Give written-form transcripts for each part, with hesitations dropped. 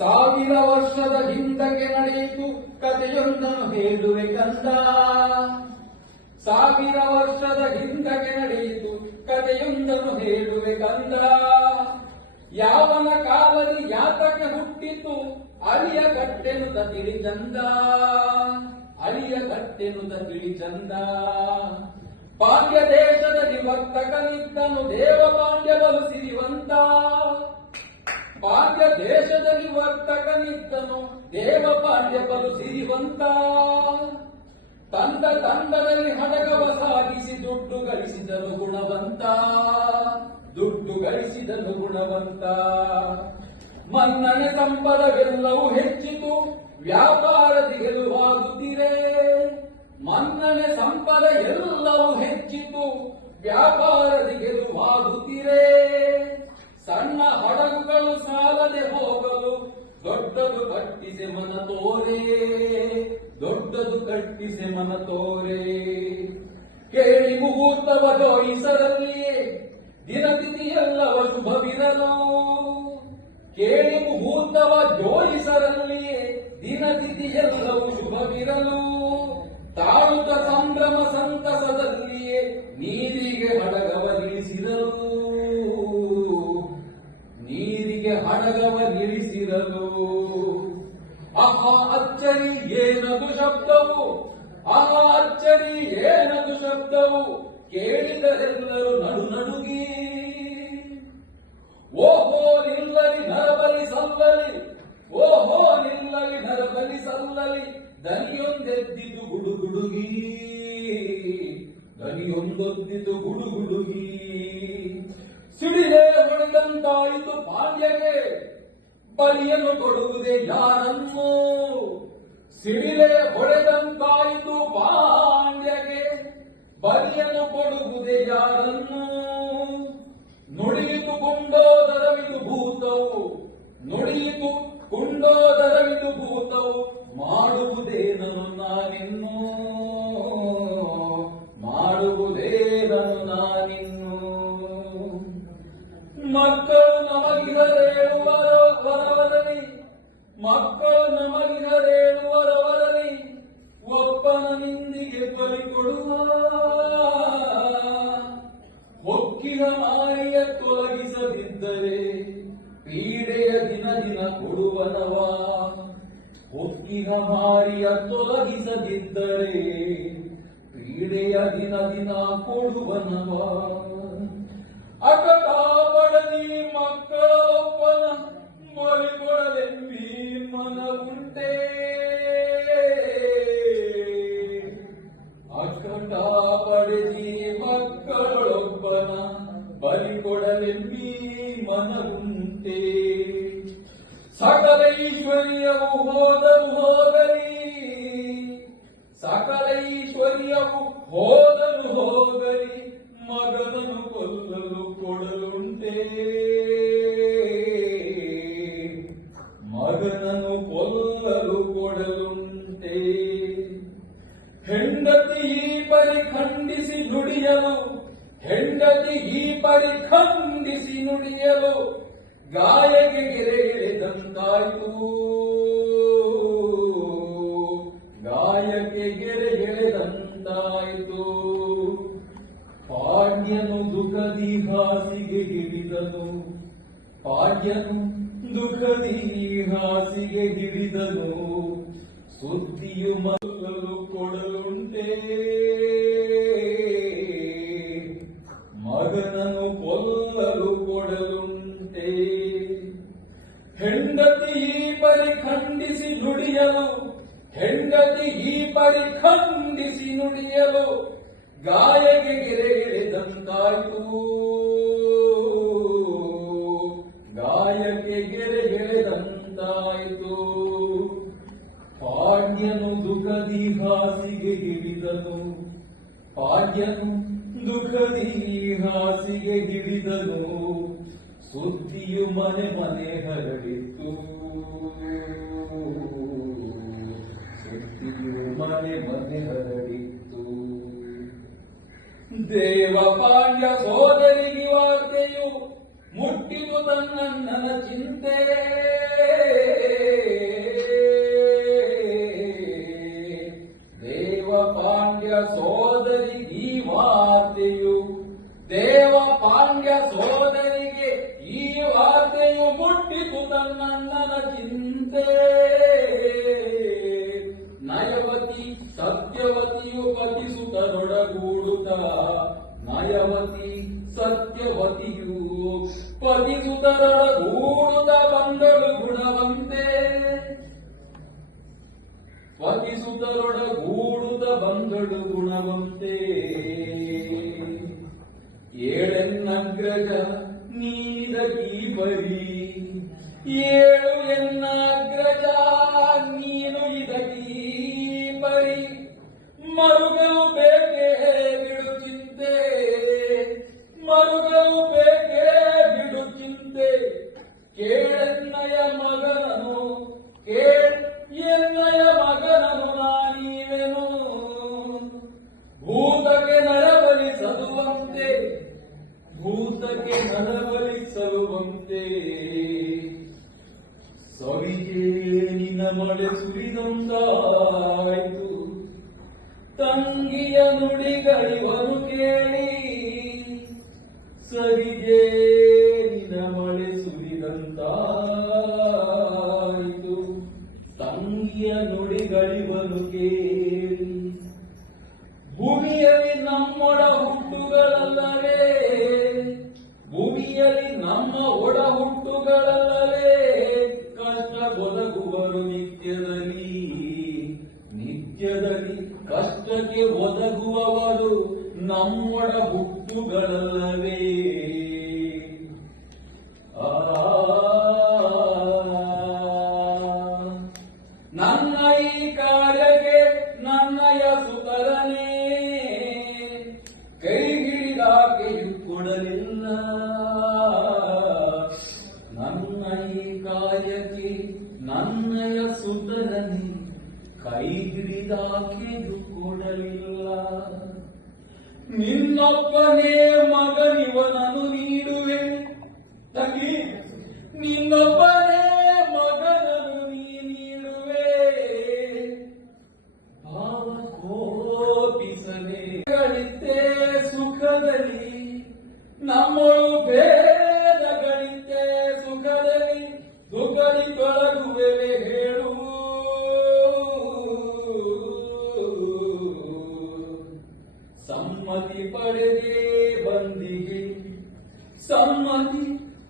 1000 ವರ್ಷದ ಹಿಂದಕ್ಕೆ ನಡೆಯಿತು ಕಥೆಯೊಂದನ್ನು ಹೇಳುವೆ ಕಂದ. 1000 ವರ್ಷದ ಹಿಂದಕ್ಕೆ ನಡೆಯಿತು ಕಥೆಯೊಂದನ್ನು ಹೇಳುವೆ ಕಂದ. ಯಾವನ ಕಾಲದಿ ಯಾತಕ್ಕೆ ಹುಟ್ಟಿತು ಅಲಿಯ ಕಟ್ಟೆನುತ ತಿಳಿ ಚಂದ. ಅಲಿಯ ಕಟ್ಟೆನುತ ತಿಳಿ ಚಂದ. ಪಾಂಡ್ಯ ದೇಶದಲ್ಲಿ ವರ್ತಕನಿದ್ದನು ದೇವ ಪಾಂಡ್ಯ ಬಲು ಸಿರಿವಂತ. ಪಾಂಡ್ಯ ದೇಶದಲ್ಲಿ ವರ್ತಕನಿದ್ದನು ದೇವ ಪಾಂಡ್ಯ ಬಲು ಸಿರಿವಂತ. ತಂಡದಲ್ಲಿ ಹಡಗವ ಸಾಗಿಸಿ ದುಡ್ಡು ಗಳಿಸಿದನು ಗುಣವಂತ. ದುಡ್ಡು ಗಳಿಸಿದನು ಗುಣವಂತ. ಮನ್ನಣೆ ಸಂಪದವೆಲ್ಲವೂ ಹೆಚ್ಚಿತು ವ್ಯಾಪಾರದಿ ಗೆಲುವಾಗುತ್ತಿರೆ. ಮನ್ನಣೆ ಸಂಪದ ಎಲ್ಲವೂ ಹೆಚ್ಚಿತು ವ್ಯಾಪಾರದಿ ಗೆಲುವಾಗುತ್ತಿರೆ. ಸಣ್ಣ ಹಡಗುಗಳು ಸಾಲದೆ ಹೋಗಲು ದೊಡ್ಡದು ಕಟ್ಟಿಸೆ ಮನ ತೋರೆ. ದೊಡ್ಡದು ಕಟ್ಟಿಸೆ ಮನ ತೋರೆ. ಕೇಳಿ ಮುಹೂರ್ತವ ಜೋಯಿಸರಲ್ಲಿಯೇ ದಿನತಿಥಿ ಎಲ್ಲವ ಶುಭವಿರಲು. ಕೇಳಿ ಮುಹೂರ್ತವ ಜೋಯಿಸರಲ್ಲಿಯೇ ದಿನತಿಥಿ ಎಲ್ಲವೂ ಶುಭವಿರಲು. ತಾಳುತ್ತ ಸಂಭ್ರಮ ಸಂತಸದಲ್ಲಿಯೇ ನೀರಿಗೆ ಹಡಗವ ನಿಲ್ಲಿಸಿರಲು. ನೀರಿಗೆ ಹಡಗವ ನಿಲ್ಲಿಸಿರಲು. ಆಹಾ ಅಚ್ಚರಿ ಏನದು ಶಬ್ದವು. ಆಹಾ ಅಚ್ಚರಿ ಏನದು ಶಬ್ದವು. ಕೇಳಿದರೆಲ್ಲರೂ ನಡು ನಡುಗಿ. ಓಹೋ ನಿಲ್ಲಲಿ ನರಬಲಿ ಸಲ್ಲಲಿ. ಓಹೋ ನಿಲ್ಲಲಿ ನರಬಲಿ ಸಲ್ಲಲಿ. ದನಿಯೊಂದೆದ್ದಿತು ಗುಡುಗುಡುಗಿ. ದನಿಯೊಂದೊದ್ದಿತು ಗುಡುಗುಡುಗಿ. ಸಿಡಿಲೇ ಹೊಡೆದಂತಾಯಿತು ಪಾಂಡ್ಯಗೆ ಬಲಿಯನ್ನು ಕೊಡುವುದೇ ಯಾರನ್ನು. ಸಿಡಿಲೇ ಹೊಡೆದಂತಾಯಿತು ಪಾಂಡ್ಯಗೆ ಬಲಿಯನ್ನು ಕೊಡುವುದೇ ಯಾರನ್ನು. ನುಡಿಯಿತು ಕುಂಡೋದರವಿದು ಭೂತವು. ನುಡಿಯಿತು ಕುಂಡೋದರವಿದು ಭೂತವು. ಮಾಡುವುದೇನನು ನಾನಿನ್ನು. ಮಾಡುವುದೇನನು ನಾನಿನ್ನು. ಮಕ್ಕಳು ನಮಗಿದರೇಳುವರವರಲಿ. ಮಕ್ಕಳು ನಮಗಿದರೇಳುವರವರಲಿ. ಒಬ್ಬನ ನಿಂದಿಗೆ ಬಲಿ ಕೊಡುವ. ಹೊಕ್ಕಿನ ಮಾರಿಯ ತೊಲಗಿಸದಿದ್ದರೆ ಪೀಡೆಯ ದಿನ ದಿನ ಕೊಡುವನವ. ಹೊಕ್ಕಿನ ಮಾರಿಯ ತೊಲಗಿಸದಿದ್ದರೆ ಪೀಡೆಯ ದಿನ ದಿನ ಕೊಡುವನವ. ಅಕಟ ಪಡಲಿ ಮಕ್ಕಳೊಬ್ಬನ ಬಲಿ ಕೊಡಲೆಂಬಿ ಮನವುಂಟೆ. ಅಕಟ ಪಡೆದಿ ಮಕ್ಕಳೊಬ್ಬನ ಬಲಿ ಕೊಡಲೆಂಬಿ ಮನವುಂಟೆ. ಸಕಲ ಐಶ್ವರ್ಯವು ಹೋದರು ಹೋಗಲಿ. ಸಕಲ ಐಶ್ವರ್ಯವು ಹೋದರು ಹೋಗಲಿ. ಮಗನನ್ನು ಕೊಲ್ಲಲು ಕೊಡಲುಂಟೆ. ಮಗನನ್ನು ಕೊಲ್ಲಲು ಕೊಡಲುಂಟೆ. ಹೆಂಡತಿ ಈ ಪರಿ ಖಂಡಿಸಿ ನುಡಿಯಲು. ಹೆಂಡತಿ ಈ ಪರಿ ಖಂಡಿಸಿ ನುಡಿಯಲು. ಗಾಯಕ್ಕೆ ಗೆರೆ ಎಳೆದಂತಾಯಿತು. ಗಾಯಕ್ಕೆ ಗೆರೆ ಎಳೆದಂತಾಯಿತು. ಪಾಂಡ್ಯನು ದುಃಖದಿ ಹಾಸಿಗೆ ಹಿಡಿದನು. ಪಾಂಡ್ಯನು ದುಃಖದಿ ಹಾಸಿಗೆ ಹಿಡಿದನು. ಸುದ್ದಿಯು ಮಲ್ಲಲು ಕೊಡಲುಂಟೆ. ಮಗನನ್ನು ಕೊಲ್ಲಲು ಕೊಡಲುಂಟೆ. ಹೆಂಡತಿ ಈ ಪರಿ ಖಂಡಿಸಿ ನುಡಿಯಲು. ಹೆಂಡತಿ ಈ ಪರಿ ಖಂಡಿಸಿ ನುಡಿಯಲು. ಗಾಯಕ್ಕೆ ಗೆರೆ ಎಳೆದಂತಾಯಿತು. ಗಾಯಕ್ಕೆ ಗೆರೆ ಎಳೆದಂತಾಯಿತು. ಪಾಂಡ್ಯನು ದುಃಖದಿ ಹಾಸಿಗೆ ಹಿಡಿದನು. ಪಾಂಡ್ಯನು ದುಃಖದಿ ಹಾಸಿಗೆ ಹಿಡಿದನು. ಸುದ್ದಿಯು ಮನೆ ಮನೆ ಹರಡಿತು. ಸುದ್ದಿಯು ಮನೆ ಮನೆ ಹರಡಿತು. ದೇವ ಪಾಂಡ್ಯ ಸೋದರಿಗೆ ವಾರ್ತೆಯು ಮುಟ್ಟಿತು ತನ್ನಣ್ಣನ ಚಿಂತೆ. ಚಿಂತೆ ನಯವತಿ ಸತ್ಯವತಿಯು ಪತಿಸುತರೊಡಗೂಡುತ್ತ ನಯವತಿ ಸತ್ಯವತಿಯು ಪತಿಸುತರೊಡಗೂಡುತ್ತ ಬಂದಳು ಗುಣವಂತೆ ಪತಿಸುತರೊಡಗೂಡುತ್ತ ಬಂದಳು ಗುಣವಂತೆ ಏಳೆನ್ನಗ್ರಜ ನೀದ ಕೀಪರಿ ಏಳು ಎನ್ನಗ್ರಜ ನೀನು ಇದಕೀ ಪರಿ ಮರುಗಳು ಬೇಕೆ ಬಿಡು ಚಿಂತೆ ಮರುಗಳು ಬೇಕೆ ಬಿಡು ಚಿಂತೆ ಕೇಳೆನ್ನಯ ಮಗನನು ಎನ್ನಯ ಮಗನನು ನಾನೀವೆನು ಭೂತಕ್ಕೆ ನರಬಲಿಸದುವಂತೆ ಭೂತಕ್ಕೆ ನರಬಲಿಸಲುವಂತೆ ಸವಿಗೆ ನಿನ್ನ ಮಳೆ ಸುರಿದಂತಾಯಿತು ತಂಗಿಯ ನುಡಿಗಳಿವನು ಕೇಳಿ ಸವಿಗೆ ನಿನ್ನ ಮಳೆ ಸುರಿದಂತಾಯಿತು ತಂಗಿಯ ನುಡಿಗಳಿವನು ಕೇಳಿ ಭೂಮಿಯಲ್ಲಿ ನಮ್ಮೊಡ ಹುಟ್ಟುಗಳಲ್ಲವೇ ಭೂಮಿಯಲ್ಲಿ ನಮ್ಮ ಒಡ ಹುಟ್ಟುಗಳಲ್ಲವೇ ಕಷ್ಟ ಒದಗುವರು ನಿತ್ಯದಲ್ಲಿ ನಿತ್ಯದಲ್ಲಿ ಕಷ್ಟಕ್ಕೆ ಒದಗುವವರು ನಮ್ಮೊಡ ಹುಟ್ಟುಗಳಲ್ಲವೇ ನನ್ನ ಈ ಕಾರ್ಯಕ್ಕೆ ನನ್ನಯ ಸುತರನೇ ಕೈ ಹಿಡಿದಾಕೆಯು ಕೊಡಲಿಲ್ಲ ನನ್ನ ಈ ಕಾರ್ಯಕ್ಕೆ ನನ್ನಯ ಸುತರನೇ ಕೈ ಹಿಡಿದಾಕೆಯು ಕೊಡಲಿಲ್ಲ ನಿನ್ನೊಬ್ಬನೇ ಮಗನಿವನನ್ನು ನೀಡುವೆ ತಂಗಿ ನಿನ್ನೊಬ್ಬನೇ ಮಗನನ್ನು ನೀಡುವೆ ಭಾವ ಕೋಪಿಸದೆ ಗಳಿದ್ದೆ ಸುಖದಲ್ಲಿ ನಮ್ಮಳು ಭೇದಗಳಿದ್ದೆ ಸುಖದಲ್ಲಿ ದುಃಖದಿ ತೊಳಗುವೆ ಹೇಳು ಸಮ್ಮತಿ ಪಡೆದೆ ಬಂದಿಗೆ ಸಮ್ಮತಿ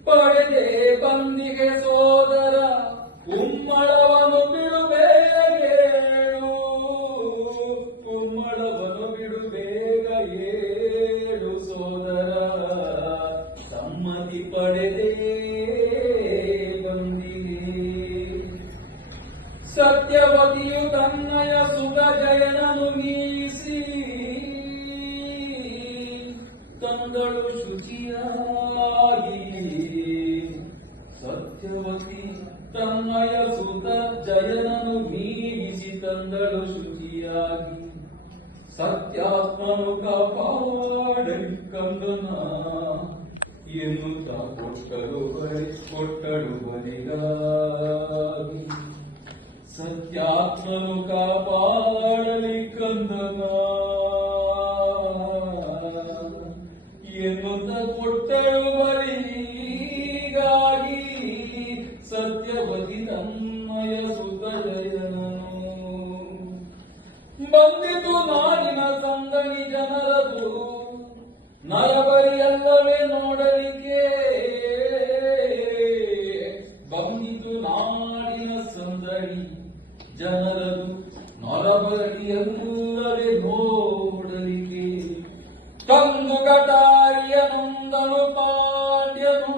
ಪಡೆದೆ ಬಂದಿಗೆ ಸೋದರ ಕುಮ್ಮಳವನು ಬಿಡುಬೇಗೇಳು ಕುಮ್ಮಳವನು ಬಿಡುಬೇಗ ಏಳು ಸೋದರ ಸಮ್ಮತಿ ಪಡೆದೆ ಬಂದಿಗೆ ಸತ್ಯವತಿಯು ತನ್ನಯ ಸುತ ಜಯನನು ಮೀಸಿ ತಂದಳು ಶುಚಿಯಾಗಿ ಸತ್ಯವತಿ ತನ್ನಯ ಸುತ ಜಯನನು ಮೀರಿಸಿ ತಂದಳು ಶುಚಿಯಾಗಿ ಸತ್ಯಾತ್ಮನು ಕಾಪಾಡಲಿ ಕಂದನ ಎನ್ನುತ್ತಾ ಕೊಟ್ಟಳು ಬಲಿಗಾಗಿ ಸತ್ಯಾತ್ಮನು ಕಾಪಾಡಲಿ ಕಂದನ ಎನ್ನುತ್ತ ಕೊಟ್ಟಳು ಬಲಿಗಾಗಿ ಸತ್ಯವತಿ ತನ್ಮಯ ಸುತಜಯನನು ಬಂದಿತು ನಾಡಿನ ಸಂದಣಿ ಜನರದು ನರಬರಿಯಲ್ಲವೇ ನೋಡಲಿಕ್ಕೆ ಬಂದಿತು ನಾಡಿನ ಸಂದಣಿ ಜನರದು ನರಬರಿಯಲ್ಲವೇ ನೋಡಲಿಕ್ಕೆ ತಂದು ಕಟಾರಿಯ ನೊಂದನು ಪಾಂಡ್ಯನು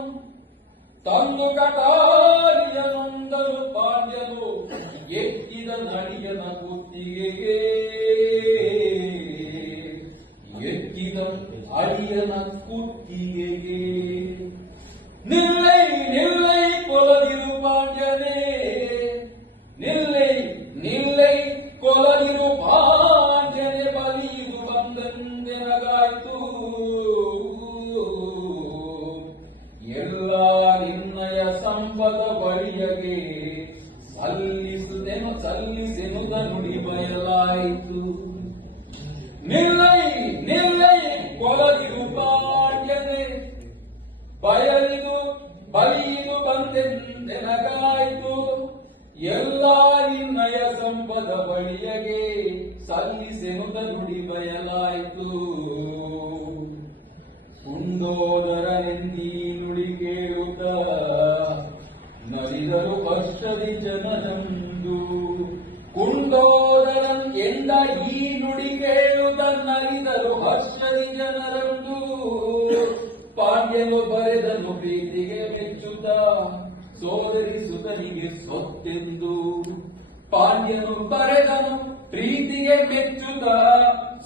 ತಂದು ಕಟಾರಿಯ ನೊಂದನು ಪಾಂಡ್ಯನು ಎತ್ತಿದ ನಡಿಯನ ಕುತ್ತಿಗೆಗೆ ಎತ್ತಿದ ಅಡಿಯನ ಕುತ್ತಿಗೆಗೆ ನಿಲ್ಲೈ ನಿಲ್ಲೈ ಕೊಲದಿರು ಪಾಂಡ್ಯನೇ ನಿಲ್ಲೈ ನಿಲ್ಲೈ ಕೊಲದಿರು ಪಾಂಡ್ಯನೇ ಬಲಿದು ಬಂದಂದೆನಗಾಯ್ತು ಎಲ್ಲ ನಿನ್ನಯ ಸಂಪದ ಬಳಿಯಗೆ ಸಲ್ಲಿಸೆನುದ ನುಡಿ ಬಯಲಾಯಿತು ನಿಲ್ಲೈ ನಿಲ್ಲೈ ಕೊಲದಿರು ಪಾಂಡ್ಯನೇ ಬಯಲಿದು ಬಲಿದು ಬಂದೆನಗಾಯ್ತು ಎಲ್ಲ ನಿನ್ನಯ ಸಂಪದ ಬಳಿಯಗೆ ಸಲ್ಲಿಸೆನುತ ನುಡಿ ಬಯಲಾಯಿತು. ಕುಂದೋದರನೆಂದೀ ನುಡಿ ಕೇಳುತ್ತ ನಲಿದರು ಹರ್ಷದಿ ಜನರಂದು. ಕುಂದೋದರನ್ ಎಂದ ಈ ನುಡಿ ಕೇಳುತ್ತ ನಲಿದರು ಹರ್ಷದಿ ಜನರಂದು. ಪಾಂಡ್ಯನು ಬರೆದನು ಪ್ರೀತಿಗೆ ಮೆಚ್ಚುತ್ತ ಸೋದರಿ ಸುತನಿಗೆ ಸೊತ್ತೆಂದು. ಪಾಂಡ್ಯನು ಬರೆದನು ಪ್ರೀತಿಗೆ ಮೆಚ್ಚುತ್ತ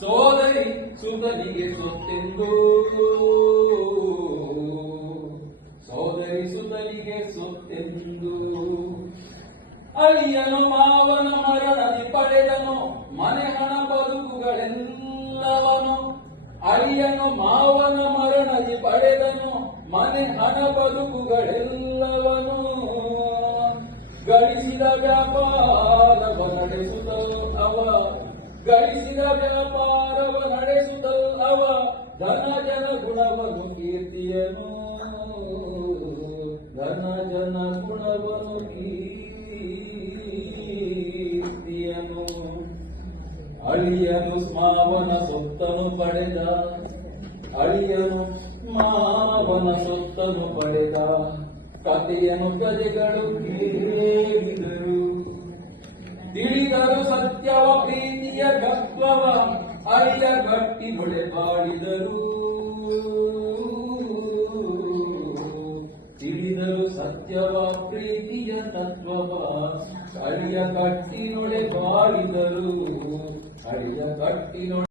ಸೋದರಿ ಸುತನಿಗೆ ಸೊತ್ತೆಂದು. ಸೋದರಿ ಸುತನಿಗೆ ಸೊತ್ತೆಂದು. ಅಳಿಯನು ಮಾವನ ಮರಣದಿ ಪಡೆದನು ಮನೆ ಹಣ ಬದುಕುಗಳೆಲ್ಲವನು. ಅಳಿಯನು ಮಾವನ ಮರಣದಿ ಪಡೆದನು ಮನೆ ಹಣ ಬದುಕುಗಳೆಲ್ಲವನು. ಗಳಿಸಿದ ವ್ಯಾಪಾರವ ನಡೆಸುತ್ತಲು ಅವ ಗಳಿಸಿದ ವ್ಯಾಪಾರವ ನಡೆಸುತ್ತಲು ಅವ ಧನ ಜನ ಗುಣವನು ಕೀರ್ತಿಯನು. ಧನ ಜನ ಗುಣವನು ಕೀರ್ತಿಯನು. ಅಳಿಯನು ಮಾವನ ಸೊತ್ತನು ಪಡೆದ ಅಳಿಯನು ಮಾವನ ಸೊತ್ತನು ಪಡೆದ ಕಥೆಯನ್ನು ಪ್ರಜೆಗಳು ಕೇಳಿದರು. ತಿಳಿದರು ಸತ್ಯವ ಪ್ರೀತಿಯ ತತ್ವವ ಅಳಿಯ ಗಟ್ಟಿ ಹೊಳೆ ಬಾಳಿದರು. ತಿಳಿದರು ಸತ್ಯವ ಪ್ರೀತಿಯ ತತ್ವವ ಅಳಿಯ ಕಟ್ಟಿನೊಳೆ ಬಾಳಿದರು. ಅಳಿಯ ಕಟ್ಟಿನೊಳೆ